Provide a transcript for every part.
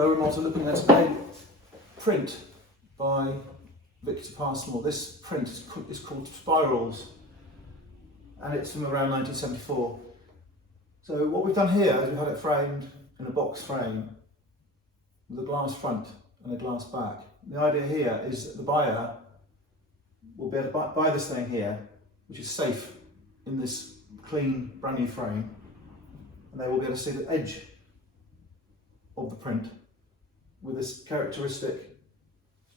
Lower in Malta looking at a print by VICTOR PASMORE. This print is called Spirals, and it's from around 1974. So what we've done here is we've had it framed in a box frame with a glass front and a glass back. The idea here is that the buyer will be able to buy this thing here, which is safe in this clean, brand new frame, and they will be able to see the edge of the print with this characteristic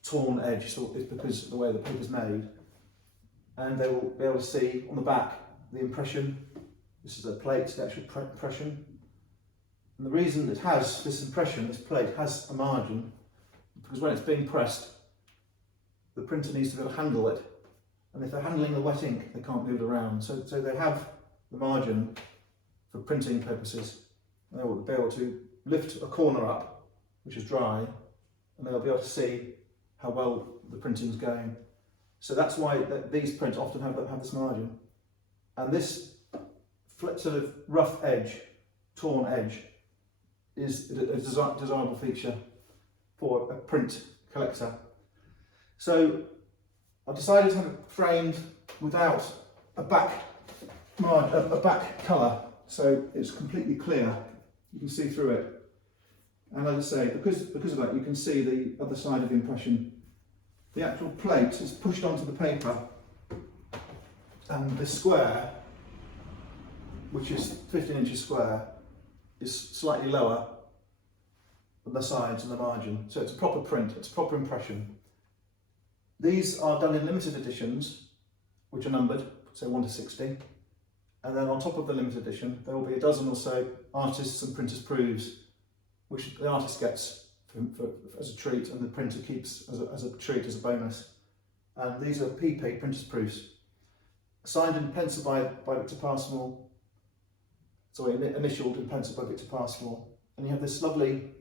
torn edge. So it's because of the way the paper is made, and they will be able to see on the back the impression. This is a plate, the actual impression, and the reason it has this impression, this plate has a margin, because when it's being pressed, the printer needs to be able to handle it, and if they're handling the wet ink, they can't move it around. So they have the margin for printing purposes, and they will be able to lift a corner up, which is dry, and they'll be able to see how well the printing's going. So that's why these prints often have this margin. And this sort of rough edge, torn edge, is a desirable feature for a print collector. So I decided to have it framed without a back colour, so it's completely clear. You can see through it. And as I say, because of that, you can see the other side of the impression. The actual plate is pushed onto the paper, and this square, which is 15 inches square, is slightly lower than the sides and the margin. So it's a proper print, it's a proper impression. These are done in limited editions, which are numbered, so 1 to 60. And then on top of the limited edition, there will be a dozen or so artists and printers proofs, which the artist gets as a treat, and the printer keeps as a treat, as a bonus. And these are PP, printers proofs, signed in pencil by VICTOR PASMORE, sorry, initialed in pencil by VICTOR PASMORE. And you have this lovely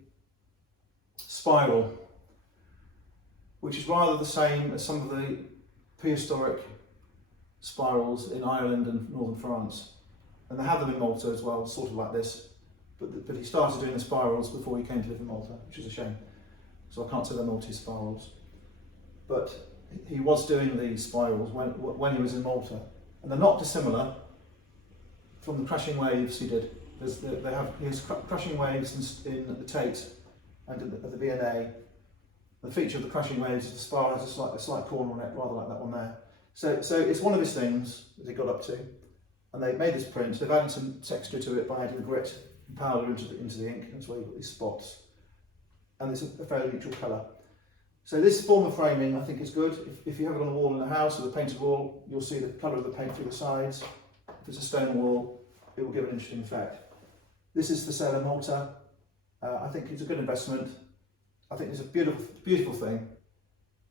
spiral, which is rather the same as some of the prehistoric spirals in Ireland and northern France. And they have them in Malta as well, sort of like this. But he started doing the spirals before he came to live in Malta, which is a shame. So I can't say they're Maltese spirals. But he was doing these spirals when he was in Malta. And they're not dissimilar from the crashing waves he did. He has crashing waves in the Tate and at the V&A. The feature of the crashing waves is the spiral has a slight corner on it, rather like that one there. So it's one of his things that he got up to, and they've made this print. They've added some texture to it by adding grit and powder into the ink. That's why you've got these spots, and it's a fairly neutral colour. So this form of framing, I think, is good. If you have it on a wall in a house with a painted wall, you'll see the colour of the paint through the sides. If it's a stone wall, it will give an interesting effect. This is for sale in Malta. I think it's a good investment. I think it's a beautiful thing.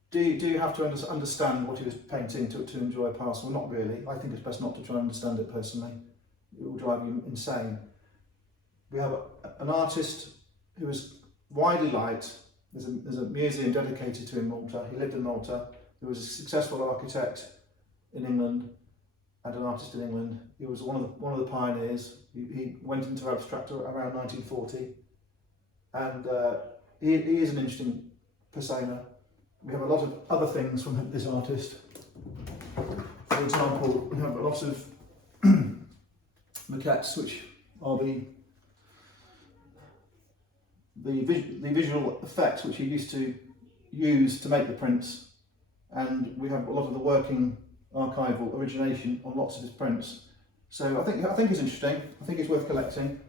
Do you have to understand what he was painting to enjoy a Pasmore? Not really. I think it's best not to try and understand it personally. It will drive you insane. We have an artist who is widely liked. There's a museum dedicated to him in Malta. He lived in Malta. He was a successful architect in England and an artist in England. He was one of the pioneers. He went into abstract around 1940, and he is an interesting persona. We have a lot of other things from this artist. For example, we have a lot of maquettes, which are the visual effects which he used to use to make the prints, and we have a lot of the working archival origination on lots of his prints. So I think it's interesting. I think it's worth collecting.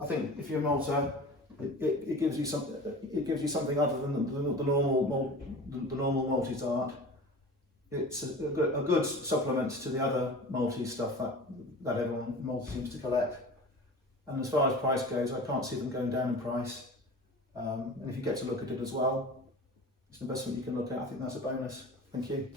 I think if you're in Malta, it gives you something other than the normal Maltese art. It's a good supplement to the other Maltese stuff that everyone in Malta seems to collect. And as far as price goes, I can't see them going down in price. And if you get to look at it as well, it's an investment you can look at. I think that's a bonus. Thank you.